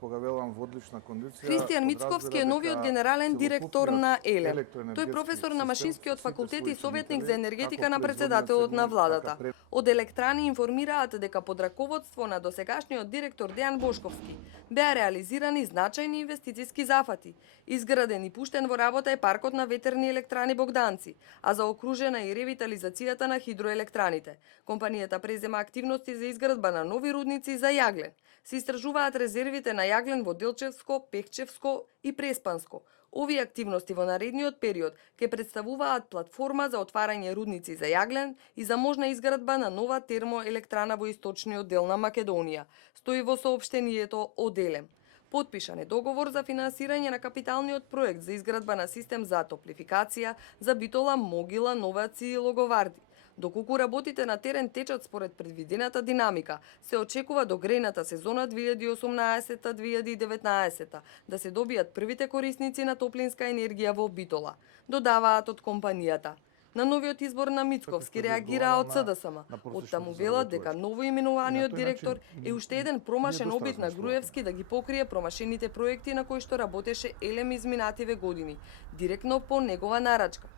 кога велам во одлична кондиција. Христијан Мицковски е новиот генерален директор на ЕЛЕМ. Тој е професор на Машинскиот факултет и советник за енергетика на председателот на владата. Од Електрани информираат дека под раководство на досегашниот директор Дејан Бошковски беа реализирани значајни инвестициски зафати. Изграден и пуштен во работа е паркот на ветерни електрани Богданци, а заокружена и ревитализацијата на хидроелектраните. Компанијата презема активности за изградба на нови рудници за јаглен. Се истражуваат резервите на јаглен во Делчевско, Пехчевско и Преспанско. Овие активности во наредниот период ќе представуваат платформа за отварање рудници за јаглен и за можна изградба на нова термоелектрана во источниот дел на Македонија, стои во соопштението од ЕЛЕМ. Потпишан е договор за финансирање на капиталниот проект за изградба на систем за топлификација за Битола, Могила, Новаци и Логоварди. Доколку работите на терен течат според предвидената динамика, се очекува до грејната сезона 2018-2019 да се добијат првите корисници на топлинска енергија во Битола, додаваат од компанијата. На новиот избор на Мицковски реагираа од СДСМ. Оттаму велат дека новоименуваниот директор е уште еден промашен опит на Груевски да ги покрие промашените проекти на кои што работеше ЕЛЕМ изминативе години, директно по негова нарачка.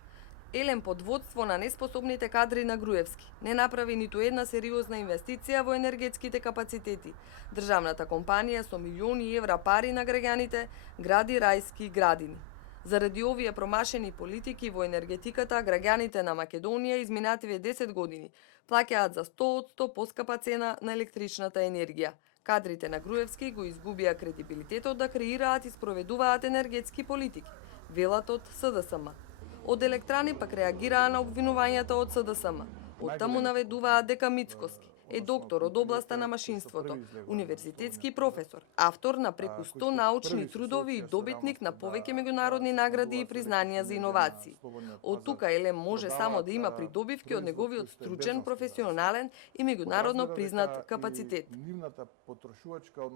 ЕЛЕМ под водство на неспособните кадри на Груевски не направи ниту една сериозна инвестиција во енергетските капацитети. Државната компанија со милиони евра пари на граѓаните гради рајски градини. Заради овие промашени политики во енергетиката, граѓаните на Македонија изминативе 10 години плаќаат за 100% поскапа цена на електричната енергија. Кадрите на Груевски го изгубија кредибилитетот да креираат и спроведуваат енергетски политики, велат од СДСМ. Од Електрани пак реагираа на обвинувањата од СДСМ. Оттаму наведуваат дека Мицковски е доктор од областа на машинството, универзитетски професор, автор на преку 100 научни трудови и добитник на повеќе меѓународни награди и признанија за иновации. Од тука ЕЛЕМ може само да има придобивки од неговиот стручен, професионален и меѓународно признат капацитет.